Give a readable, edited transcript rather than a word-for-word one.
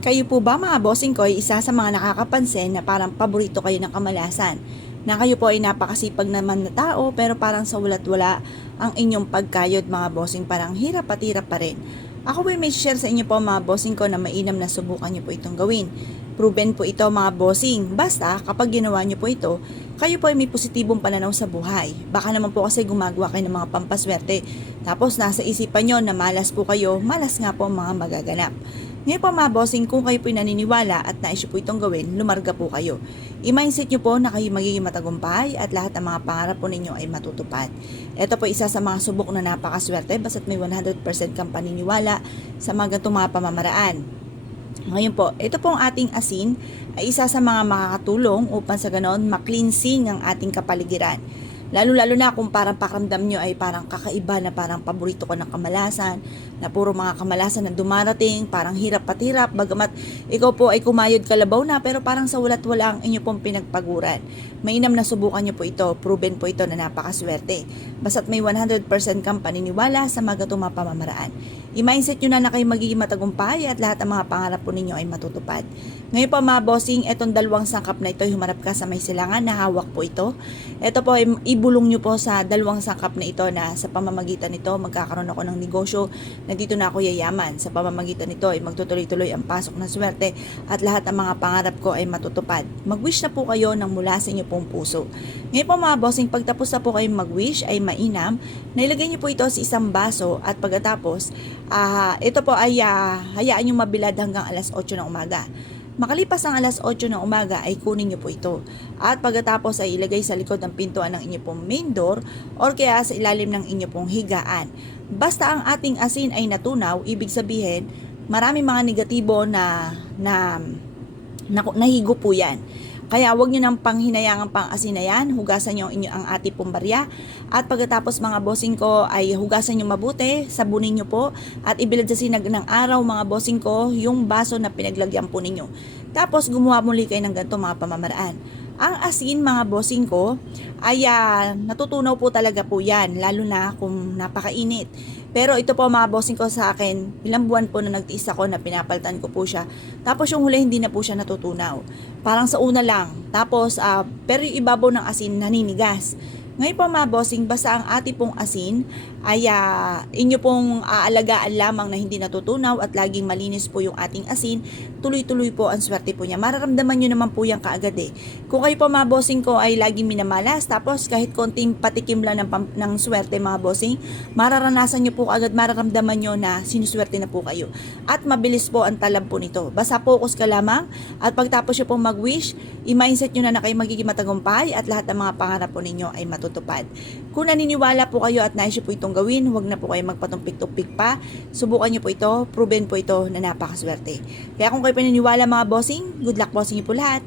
Kayo po ba mga bossing ko ay isa sa mga nakakapansin na parang paborito kayo ng kamalasan? Na kayo po ay napakasipag naman na tao pero parang sa walat wala ang inyong pagkayod mga bossing, parang hirap at hirap pa rin. Ako po may share sa inyo po mga bossing ko na mainam na subukan nyo po itong gawin. Proven po ito mga bossing. Basta kapag ginawa nyo po ito, kayo po ay may positibong pananaw sa buhay. Baka naman po kasi gumagawa kayo ng mga pampaswerte. Tapos nasa isipan nyo na malas po kayo, malas nga po ang mga magaganap. Ngayon po mga bossing, kung kayo po'y naniniwala at nais po itong gawin, lumarga po kayo. I-mindset nyo po na kayo magiging matagumpay at lahat ng mga pangarap po ninyo ay matutupad. Ito po isa sa mga subok na napakaswerte basta't may 100% kang paniniwala sa mga ganitong mga pamamaraan. Ngayon po, ito pong ating asin ay isa sa mga makakatulong upang sa ganon makleansing ang ating kapaligiran. Lalo-lalo na kung parang pakiramdam nyo ay parang kakaiba na parang paborito ko ng kamalasan, na puro mga kamalasan na dumarating, parang hirap at hirap, bagamat ikaw po ay kumayod kalabaw na pero parang sa walat wala ang inyo pong pinagpaguran. Mainam na subukan nyo po ito, proven po ito na napakaswerte. Basta't may 100% kang paniniwala sa mga gatong mga pamamaraan. I-mindset nyo na kayo magiging matagumpay at lahat ng mga pangarap po ninyo ay matutupad. Ngayon po mga bossing, etong dalawang sangkap na ito, humarap ka sa may silangan na hawak po ito. Ito po ay ibulong nyo po sa dalawang sangkap na ito na sa pamamagitan nito magkakaroon ako ng negosyo na dito na ako yayaman. Sa pamamagitan nito ay magtutuloy-tuloy ang pasok ng swerte at lahat ng mga pangarap ko ay matutupad. Mag-wish na po kayo ng mula sa inyo pong puso. Ngayon po mga bossing, pagtapos na po kayong mag-wish ay mainam na ilagay nyo po ito sa isang baso at pagkatapos ito po ay hayaan nyo mabilad hanggang alas 8 ng umaga. Makalipas ang alas 8 ng umaga ay kunin nyo po ito. At pagkatapos ay ilagay sa likod ng pintuan ng inyo pong main door or kaya sa ilalim ng inyo pong higaan. Basta ang ating asin ay natunaw, ibig sabihin marami mga negatibo na nahigo po yan. Kaya wag nyo nang panghinayangan pang asin na yan, hugasan nyo ang ating pong barya. At pagkatapos mga bossing ko ay hugasan nyo mabuti, sabunin nyo po at ibilad sa sinag ng araw mga bossing ko yung baso na pinaglagyan po ninyo. Tapos gumawa muli kayo ng ganito mga pamamaraan. Ang asin mga bossing ko ay natutunaw po talaga po yan, lalo na kung napakainit. Pero ito po mga bossing ko sa akin, ilang buwan po na nagtiis ako na pinapalitan ko po siya. Tapos yung huli hindi na po siya natutunaw. Parang sa una lang. Tapos pero yung ibabaw ng asin naninigas. Ngayon po mga bossing, basta ang ating pong asin ay inyo pong aalagaan lamang na hindi natutunaw at laging malinis po yung ating asin, tuloy-tuloy po ang swerte po niya. Mararamdaman nyo naman po yan kaagad eh. Kung kayo po mga bossing ko ay laging minamalas, tapos kahit konting patikim lang ng swerte mga bossing, mararanasan nyo po kaagad, mararamdaman nyo na sinuswerte na po kayo. At mabilis po ang talab po nito. Basta focus ka lamang at pagtapos nyo pong mag-wish, i-mindset nyo na kayo magiging matagumpay at lahat ng mga pangarap po ninyo ay matutupad. Kung naniniwala po kayo at nais nyo po itong gawin, huwag na po kayo magpatumpik-tumpik pa. Subukan nyo po ito, proven po ito na napakaswerte. Kaya kung kayo paniniwala mga bossing, good luck bossing nyo po lahat.